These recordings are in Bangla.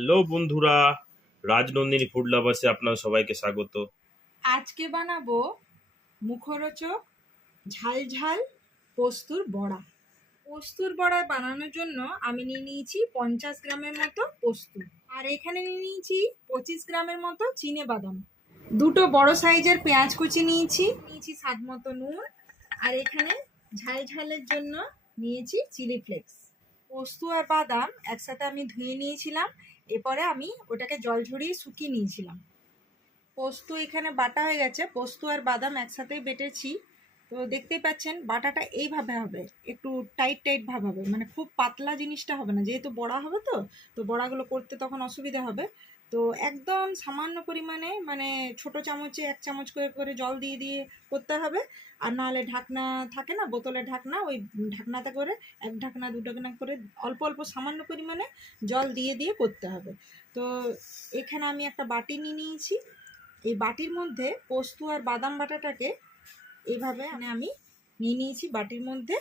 হ্যালো বন্ধুরা, রাজনন্দিনী ফুড লাভার্সে আপনার সবাইকে স্বাগত। আজকে বানাবো মুখরোচক ঝাল ঝাল পোস্তুর বড়া। পোস্তুর বড়া বানানোর জন্য আমি নিয়ে নিয়েছি 50 গ্রামের মতো পোস্ত, আর এখানে নিয়ে নিয়েছি 25 গ্রামের মতো চিনে বাদাম, দুটো বড় সাইজের পেঁয়াজ কুচি নিয়েছি স্বাদ মতো নুন, আর এখানে ঝাল ঝালের জন্য নিয়েছি চিলি ফ্লেক্স। পোস্ত আর বাদাম একসাথে আমি ধুয়ে নিয়েছিলাম, এরপরে আমি ওটাকে জল ঝরিয়ে শুকিয়ে নিয়েছিলাম। পোস্ত এখানে বাটা হয়ে গেছে, পোস্ত আর বাদাম একসাথেই বেটেছি। তো দেখতেই পাচ্ছেন বাটাটা এইভাবে হবে, একটু টাইট টাইট ভাব হবে, মানে খুব পাতলা জিনিসটা হবে না, যেহেতু বড়া হবে তো বড়াগুলো করতে তখন অসুবিধা হবে। তো একদম সামান্য পরিমাণে, মানে ছোট চামচে 1 চামচ করে করে জল দিয়ে দিয়ে করতে হবে। আর নাহলে ঢাকনা থাকে না, বোতলের ঢাকনা, ওই ঢাকনাতে করে 1 ঢাকনা 2 ঢাকনা করে অল্প অল্প সামান্য পরিমাণে জল দিয়ে দিয়ে করতে হবে। তো এখানে আমি একটা বাটি নিয়ে নিয়েছি, এই বাটির মধ্যে পোস্ত আর বাদাম বাটাটাকে এইভাবে আমি নিয়ে নিয়েছি বাটির মধ্যে।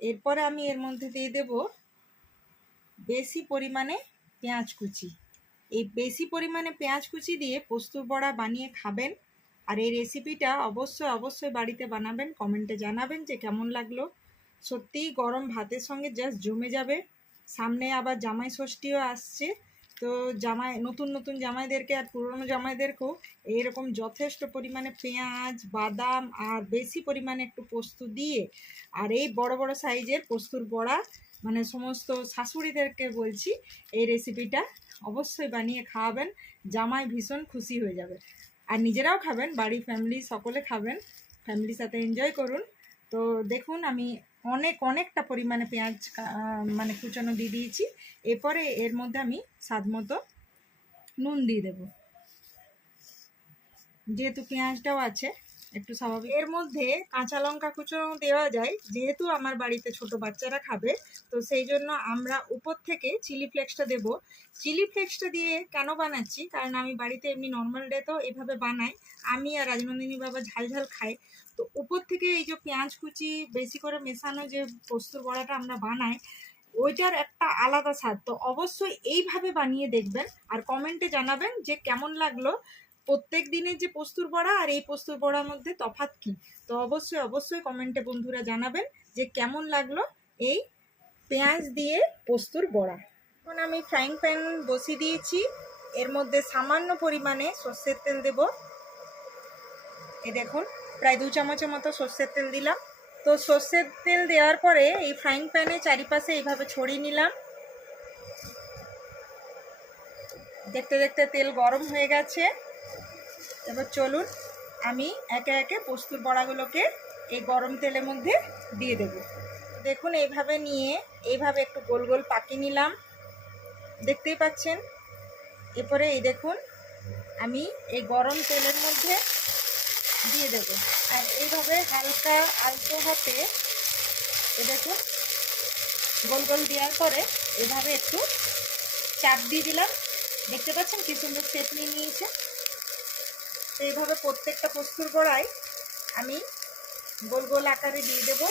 এরপরে আমি এর মধ্যে দিয়ে দেব বেশি পরিমাণে পেঁয়াজ কুচি। এই বেশি পরিমাণে পেঁয়াজ কুচি দিয়ে পোস্তুর বড়া বানিয়ে খাবেন। আর এই রেসিপিটা অবশ্যই অবশ্যই বাড়িতে বানাবেন, কমেন্টে জানাবেন যে কেমন লাগলো। সত্যিই গরম ভাতের সঙ্গে জাস্ট জমে যাবে। সামনে আবার জামাই ষষ্ঠীও আসছে, তো নতুন নতুন জামাইদেরকে আর পুরনো জামাইদেরকেও এইরকম যথেষ্ট পরিমাণে পেঁয়াজ বাদাম আর বেশি পরিমাণে একটু পোস্ত দিয়ে, আর এই বড় বড় সাইজের পোস্তুর বড়া, মানে সমস্ত শাশুড়িদেরকে বলছি এই রেসিপিটা অবশ্যই বানিয়ে খাওয়াবেন। জামাই ভীষণ খুশি হয়ে যাবে, আর নিজেরাও খাবেন, বাড়ির ফ্যামিলি সকলে খাবেন, ফ্যামিলির সাথে এনজয় করুন। তো দেখুন আমি অনেকটা পরিমাণে পেঁয়াজ মানে কুচানো দিয়ে দিয়েছি। এরপরে এর মধ্যে আমি স্বাদ মতো নুন দিয়ে দেব, যেহেতু পেঁয়াজটাও আছে একটু স্বাভাবিক। এর মধ্যে কাঁচা লঙ্কা কুচানো দেওয়া যায়, যেহেতু আমার বাড়িতে ছোট বাচ্চারা খাবে, তো সেই জন্য আমরা উপর থেকে চিলি ফ্লেক্সটা দেব। চিলি ফ্লেক্সটা দিয়ে কেন বানাচ্ছি, কারণ আমি বাড়িতে এমনি নর্মাল ডে তো এভাবে বানাই, আমি আর রাজনন্দিনী বাবা ঝাল ঝাল খাই। তো উপর থেকে এই যে পেঁয়াজ কুচি বেশি করে মেশানো যে পোস্তর বড়াটা আমরা বানাই, ওইটার একটা আলাদা স্বাদ। তো অবশ্যই এইভাবে বানিয়ে দেখবেন আর কমেন্টে জানাবেন যে কেমন লাগলো। প্রত্যেক দিনের যে পোস্তুর বড়া আর এই পোস্তুর বড়ার মধ্যে তফাৎ কী, তো অবশ্যই অবশ্যই কমেন্টে বন্ধুরা জানাবেন যে কেমন লাগলো এই পেঁয়াজ দিয়ে পোস্তুর বড়া। এখন আমি ফ্রাইং প্যান বসিয়ে দিয়েছি, এর মধ্যে সামান্য পরিমাণে সর্ষের তেল দেব। এই দেখুন প্রায় 2 চামচের মতো সর্ষের তেল দিলাম। তো সর্ষের তেল দেওয়ার পরে এই ফ্রাইং প্যানে চারিপাশে এইভাবে ছড়িয়ে নিলাম। দেখতে দেখতে তেল গরম হয়ে গেছে, এবার চলুন আমি একে একে পোস্তুর বড়াগুলোকে এই গরম তেলের মধ্যে দিয়ে দেব। দেখুন এইভাবে নিয়ে এইভাবে একটু গোল গোল পাকিয়ে নিলাম, দেখতেই পাচ্ছেন। এরপরে এই দেখুন আমি এই গরম তেলের মধ্যে দিয়ে দেব, আর এইভাবে হালকা আলতো হাতে এ দেখুন গোল গোল দেওয়ার পরে এভাবে একটু চাপ দিয়ে দিলাম। দেখতে পাচ্ছেন কি সুন্দর শেপ নিয়ে নিয়েছে। তো এইভাবে প্রত্যেকটা পোস্তুর বড়াই আমি গোল গোল আকারে দিয়ে দেবো,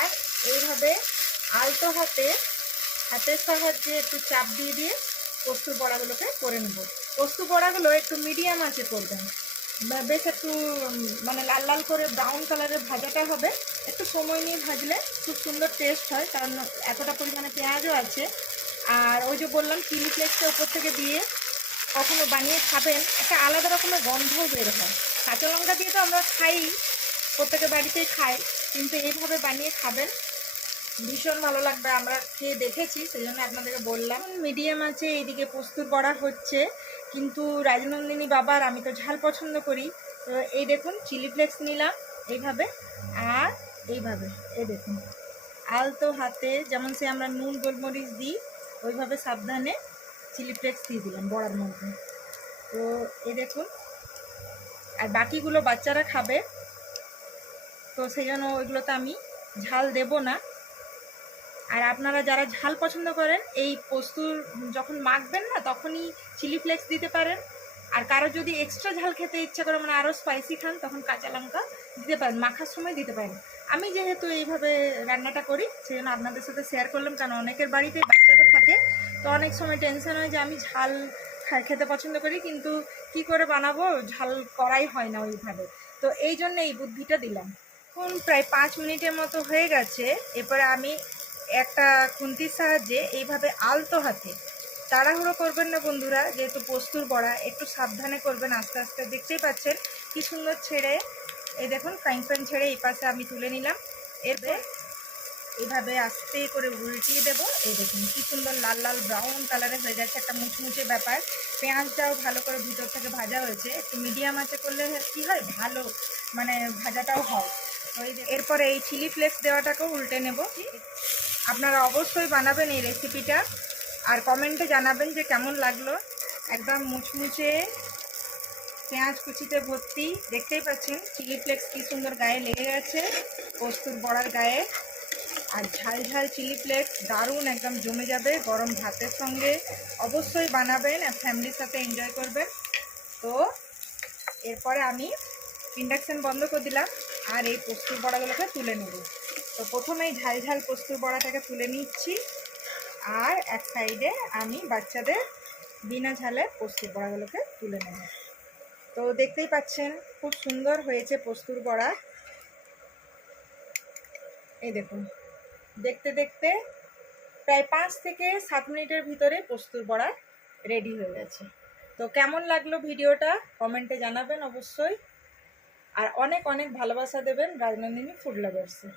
আর এইভাবে আলতো হাতের সাহায্যে একটু চাপ দিয়ে দিয়ে পোস্তুর বড়াগুলোকে করে নেব। পোস্তুর বড়াগুলো একটু মিডিয়াম আঁচে করবেন, বেশ একটু মানে লাল লাল করে ব্রাউন কালারের ভাজাটা হবে। একটু সময় নিয়ে ভাজলে খুব সুন্দর টেস্ট হয়, কারণ এতটা পরিমাণে পেঁয়াজও আছে। আর ওই যে বললাম চিলি ফ্লেক্সটা উপর থেকে দিয়ে কখনো বানিয়ে খাবেন, একটা আলাদা রকমের গন্ধও বের হয়। কাঁচা লঙ্কা দিয়ে তো আমরা খাই, প্রত্যেকের বাড়িতেই খাই, কিন্তু এইভাবে বানিয়ে খাবেন, ভীষণ ভালো লাগবে। আমরা খেয়ে দেখেছি, সেই জন্য আপনাদেরকে বললাম। মিডিয়াম আছে, এইদিকে পোস্তুর বড়া হচ্ছে, কিন্তু রাজনন্দিনী বাবার আমি তো ঝাল পছন্দ করি। তো এই দেখুন চিলি ফ্লেক্স নিলাম এইভাবে, আর এইভাবে এই দেখুন আলতো হাতে যেমন সে আমরা নুন গোলমরিচ দিই ওইভাবে সাবধানে চিলি ফ্লেক্স দিয়ে দিলাম বড়ার মধ্যে। তো এই দেখুন, আর বাকিগুলো বাচ্চারা খাবে, তো সেই জন্য ওইগুলোতে আমি ঝাল দেব না। আর আপনারা যারা ঝাল পছন্দ করেন এই পোস্তুর যখন মাখবেন না তখনই চিলি ফ্লেক্স দিতে পারেন। আর কারো যদি এক্সট্রা ঝাল খেতে ইচ্ছা করে, মানে আরও স্পাইসি খান, তখন কাঁচা লঙ্কা দিতে পারেন, মাখার সময় দিতে পারেন। আমি যেহেতু এইভাবে রান্নাটা করি সেই জন্য আপনাদের সাথে শেয়ার করলাম, কারণ অনেকের বাড়িতে বাচ্চারা থাকে, তো তো অনেক সময় টেনশন হয় যে আমি ঝাল খেতে পছন্দ করি, কিন্তু কি করে বানাবো, ঝাল করাই হয় না ওইভাবে। তো এই জন্য এই বুদ্ধিটা দিলাম। এখন প্রায় 5 মিনিটের মতো হয়ে গেছে। এরপরে আমি একটা খুন্তির সাহায্যে এইভাবে আলতো হাতে, তাড়াহুড়ো করবেন না বন্ধুরা, যেহেতু পোস্তুর বড়া, একটু সাবধানে করবেন, আস্তে আস্তে। দেখতেই পাচ্ছেন কি সুন্দর ছেড়ে, এই দেখুন ফ্রাইং প্যান ছেড়ে এই পাশে আমি তুলে নিলাম। এরপর এইভাবে আস্তে করে উল্টিয়ে দেবো। এই দেখুন কি সুন্দর লাল লাল ব্রাউন কালারে হয়ে যাচ্ছে, একটা মুচমুচে ব্যাপার। পেঁয়াজটাও ভালো করে ভিতর থেকে ভাজা হয়েছে। একটু মিডিয়াম আঁচে করলে কি হয়, ভালো মানে ভাজাটাও হয়। তো এরপরে এই চিলি ফ্লেক্স দেওয়াটাকেও উল্টে নেব। আপনারা অবশ্যই বানাবেন এই রেসিপিটা, আর কমেন্টে জানাবেন যে কেমন লাগলো। একদম মুচমুচে পেঁয়াজ কুচিতে ভর্তি, দেখতেই পাচ্ছেন চিলি ফ্লেক্স কি সুন্দর গায়ে লেগে গেছে পোস্তুর বড়ার গায়ে। আর ঝাল ঝাল চিলি ফ্লেক্স দারুণ একদম জমে যাবে গরম ভাতের সঙ্গে। অবশ্যই বানাবেন আর ফ্যামিলির সাথে এনজয় করবেন। তো এরপরে আমি ইন্ডাকশান বন্ধ করে দিলাম আর এই পোস্তুর বড়াগুলোকে তুলে নেব। তো প্রথমেই ঝাল ঝাল পোস্তুর বড়াটাকে তুলে নিচ্ছি, আর এক সাইডে আমি বাচ্চাদের বিনা ঝালে পোস্তুর বড়াগুলোকে তুলে নেব। তো দেখতেই পাচ্ছেন খুব সুন্দর হয়েছে পোস্তুর বড়া। এই দেখুন, দেখতে দেখতে প্রায় 5 থেকে 7 মিনিটের ভিতরে পোস্তুর বড়া রেডি হয়ে গেছে। তো কেমন লাগলো ভিডিওটা কমেন্টে জানাবেন অবশ্যই, আর অনেক অনেক ভালোবাসা দেবেন রাজনন্দিনী ফুড লাভার্সে।